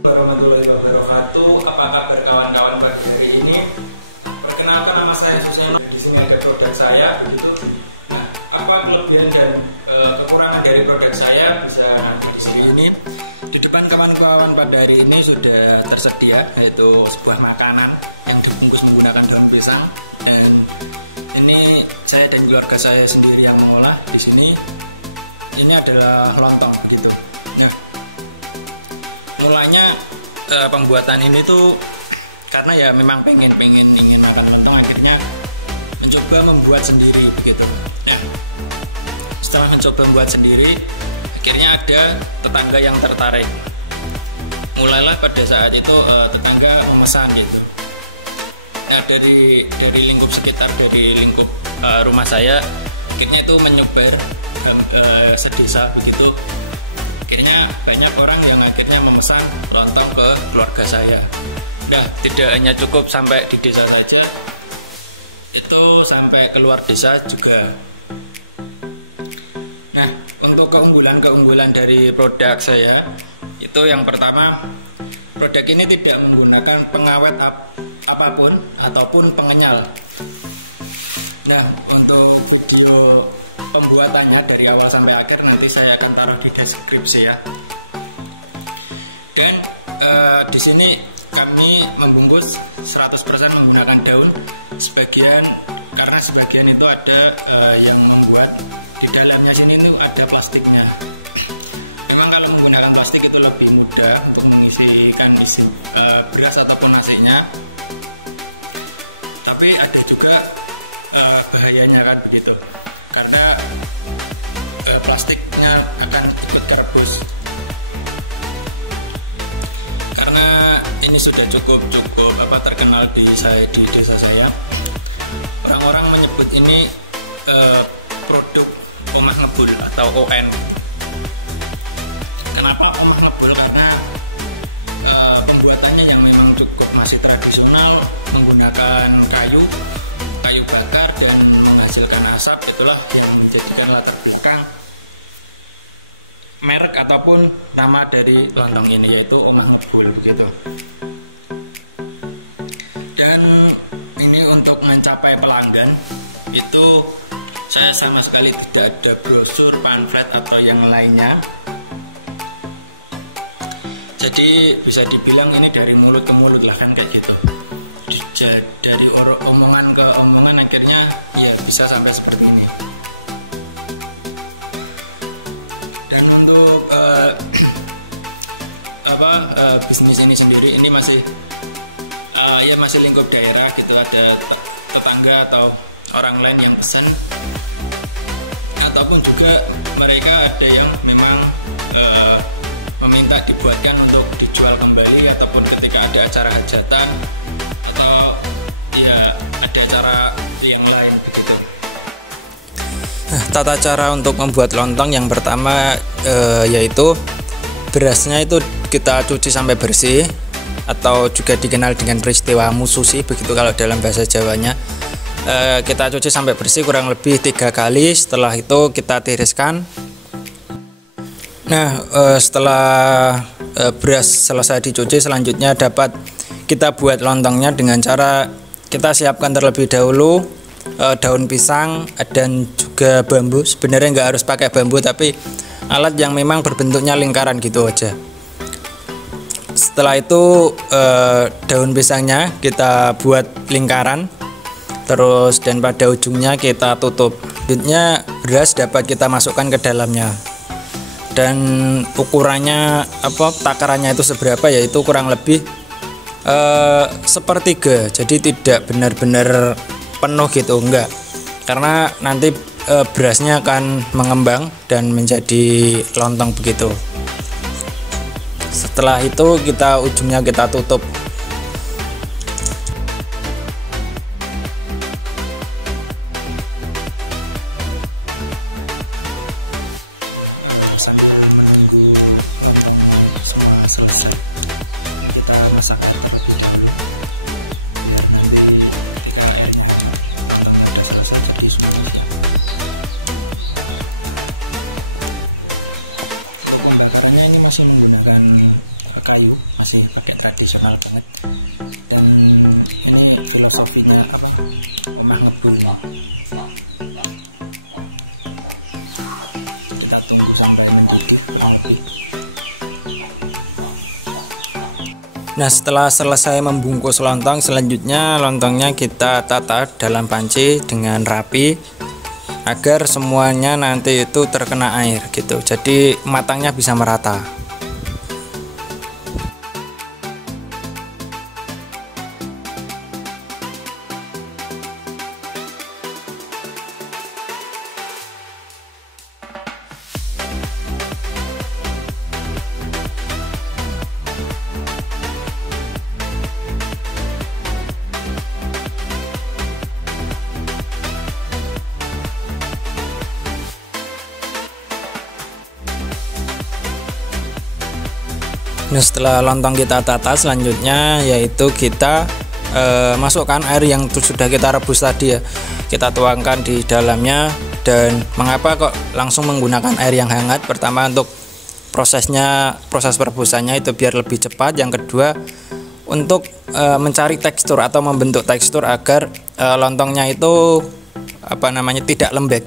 Warahmatullahi wabarakatuh. Apa kabar kawan-kawan pada hari ini? Perkenalkan, nama saya Suseno. Di sini ada produk saya, begitu. Nah, apa kelebihan dan kekurangan dari produk saya bisa nanti di seri ini. Di depan kawan-kawan pada hari ini sudah tersedia, yaitu sebuah makanan yang dibungkus menggunakan daun pisang, dan ini saya dan keluarga saya sendiri yang mengolah di sini. Ini adalah lontong, begitu. Nah, mulanya pembuatan ini tuh karena ya memang ingin makan lontong, akhirnya mencoba membuat sendiri, begitu. Nah, setelah mencoba membuat sendiri, akhirnya ada tetangga yang tertarik. Mulailah pada saat itu tetangga memesan, gitu. Nah, dari lingkup sekitar, dari lingkup rumah saya, akhirnya itu menyebar sedesa, begitu. Akhirnya banyak orang yang akhirnya memesan lontong ke keluarga saya. Nah, tidak hanya cukup sampai di desa saja, itu sampai keluar desa juga. Nah, untuk keunggulan dari produk saya, itu yang pertama, produk ini tidak menggunakan pengawet apapun ataupun pengenyal. Nah, untuk video pembuatannya dari awal sampai akhir nanti saya akan taruh di deskripsi ya. Dan di sini kami membungkus 100% menggunakan daun, karena sebagian itu ada yang membuat di dalamnya sini itu ada plastiknya. Memang kalau menggunakan plastik itu lebih mudah untuk mengisikan beras ataupun nasinya, tapi ada juga bahayanya, kan begitu, karena plastiknya akan ikut kerebus. Karena ini sudah cukup terkenal di desa saya, orang-orang menyebut ini produk omah ngebul atau ON, gitu. Kenapa omah ngebul? Karena pembuatannya yang memang cukup masih tradisional, menggunakan kayu bakar dan menghasilkan asap. Itulah yang menjadikan latar belakang merek ataupun nama dari lontong ini, yaitu omah ngebul, begitu. Dan ini untuk mencapai pelanggan itu saya sama sekali tidak ada brosur, pamflet atau yang lainnya. Jadi bisa dibilang ini dari mulut ke mulut lah, kan kayak gitu. Dari omongan ke omongan, akhirnya ya bisa sampai seperti ini. Dan untuk bisnis ini sendiri, ini masih lingkup daerah, gitu. Ada tetangga atau orang lain yang pesan, ataupun juga mereka ada yang memang meminta dibuatkan untuk dijual kembali, ataupun ketika ada acara hajatan atau ya ada acara yang lain, begitu. Nah, tata cara untuk membuat lontong yang pertama yaitu berasnya itu kita cuci sampai bersih, atau juga dikenal dengan peristiwa mususi, begitu kalau dalam bahasa Jawanya. Kita cuci sampai bersih kurang lebih 3 kali. Setelah itu kita tiriskan. Nah, setelah beras selesai dicuci, selanjutnya dapat kita buat lontongnya dengan cara kita siapkan terlebih dahulu daun pisang dan juga bambu. Sebenarnya nggak harus pakai bambu, tapi alat yang memang berbentuknya lingkaran gitu aja. Setelah itu daun pisangnya kita buat lingkaran, terus dan pada ujungnya kita tutup. Selanjutnya beras dapat kita masukkan ke dalamnya, dan ukurannya takarannya itu seberapa, yaitu kurang lebih sepertiga. Jadi tidak benar-benar penuh gitu, enggak, karena nanti berasnya akan mengembang dan menjadi lontong, begitu. Setelah itu ujungnya kita tutup. Sambil menunggu lontongnya semua selesai, kita masak air terlebih dahulu, biar nanti ketika airnya hangat, lontongnya udah selesai, jadi semuanya siap. Untuk pembakarannya ini masih menggunakan kayu, masih pakai tradisional banget. Dan ini filosofinya apa, omah ngebul nih. Kita tunggu sampai mendidih kurang lebih. Nah, setelah selesai membungkus lontong, selanjutnya lontongnya kita tata dalam panci dengan rapi agar semuanya nanti itu terkena air gitu. Jadi matangnya bisa merata. Nah, setelah lontong kita tata, selanjutnya yaitu kita masukkan air yang sudah kita rebus tadi ya. Kita tuangkan di dalamnya. Dan mengapa kok langsung menggunakan air yang hangat? Pertama, untuk proses perebusannya itu biar lebih cepat. Yang kedua, untuk mencari tekstur atau membentuk tekstur agar lontongnya itu tidak lembek.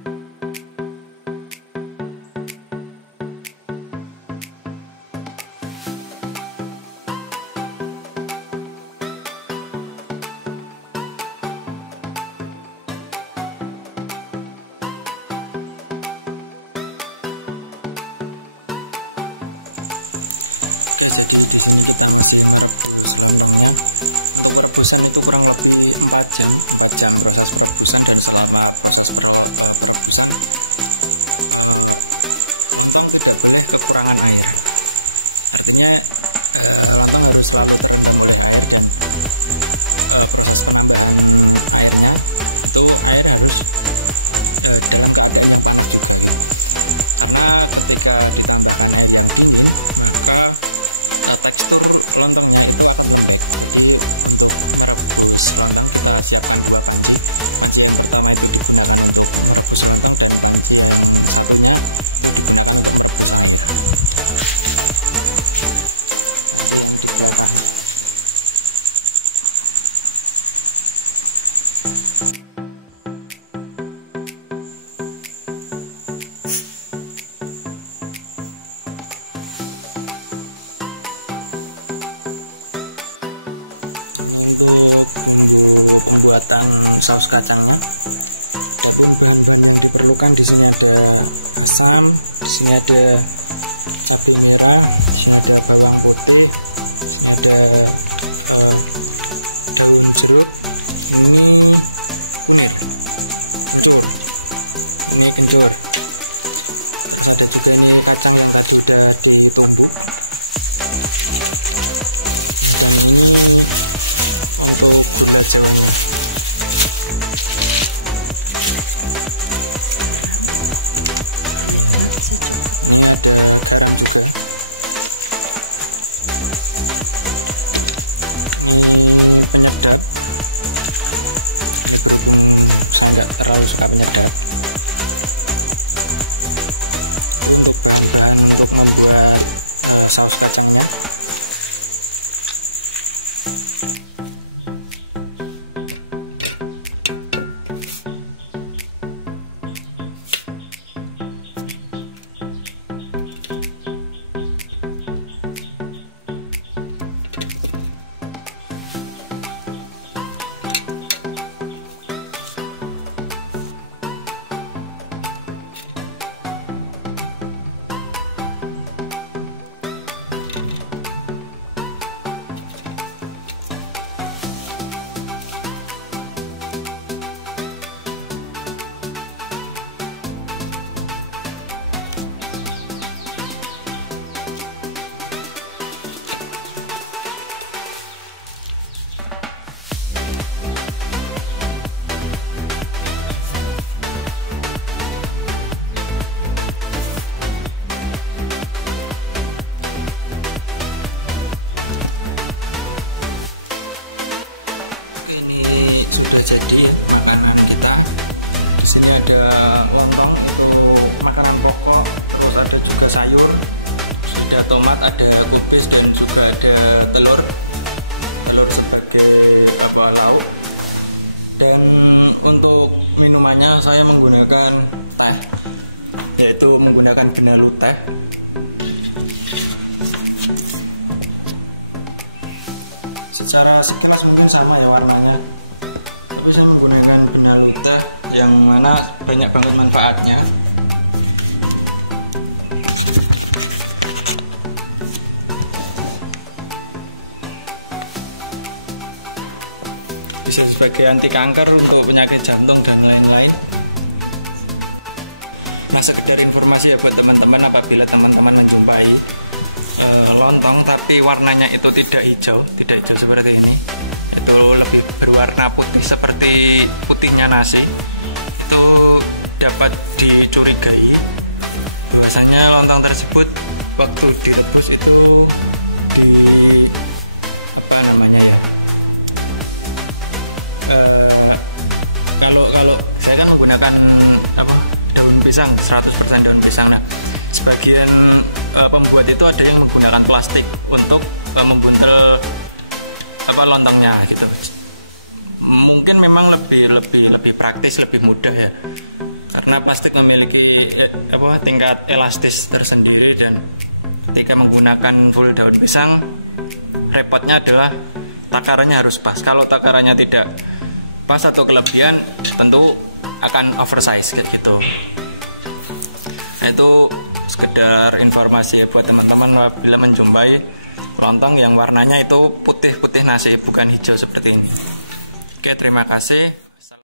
Oke, jadi di sini kita masih merebus lontongnya. Untuk perebusan itu kurang lebih 4 jam proses perebusan. Dan selama proses perebusan lontong tidak boleh kekurangan air. Artinya lontong harus selalu terendam oleh air. Dan proses penambahan airnya itu air harus dalam keadaan yang panas juga gitu. Karena ketika ditambahkan air yang dingin, maka tekstur lontongnya itu akan lembek. Jadi untuk merebus lontong kita siapkan 2 panci. Panci yang pertama itu digunakan untuk merebus lontong, dan panci yang satunya itu digunakan untuk merebus air. Panci yang di belakang. Ini untuk bumbu pembuatan saus kacangnya. Adapun bahan-bahan yang diperlukan, di sini ada asam, di sini ada cabai merah, di sini ada bawang putih, di sini ada daun jeruk, ini kunir, kencur, ini kencur. Terus ada juga ini kacang yang tadi udah ditumbuk. Dan ini untuk gula jawanya. Ini ada garam juga. Ini penyedap. Ini berhubung saya nggak terlalu suka penyedap. Itu untuk bahan-bahan untuk membuat saus kacangnya. Oke, ini sudah jadi ya makanan kita. Di sini ada lontong, itu makanan pokok, terus ada juga sayur, Sudah tomat, ada kubis, dan juga ada telur sebagai lauk. Dan untuk minumannya saya menggunakan teh, yaitu menggunakan benalu teh. Secara sekilas mungkin sama ya warnanya, tapi saya menggunakan benalu teh yang mana banyak banget manfaatnya. Bisa sebagai anti kanker, untuk penyakit jantung dan lain-lain. Nah, sekedar informasi ya buat teman-teman, apabila teman-teman menjumpai lontong tapi warnanya itu tidak hijau seperti ini, itu lebih berwarna putih seperti putihnya nasi, itu dapat dicurigai bahwasanya lontong tersebut waktu direbus itu kalau saya kan menggunakan daun pisang, 100% daun pisang. Nah, sebagian pembuat itu ada yang menggunakan plastik untuk membuntel lontongnya gitu. Mungkin memang lebih praktis, lebih mudah ya, karena plastik memiliki tingkat elastis tersendiri, dan ketika menggunakan full daun pisang, repotnya adalah takarannya harus pas. Kalau takarannya tidak pas atau kelebihan, tentu akan oversize kayak gitu. Nah, itu sekedar informasi ya buat teman-teman apabila menjumpai lontong yang warnanya itu putih nasi, bukan hijau seperti ini. Oke, terima kasih.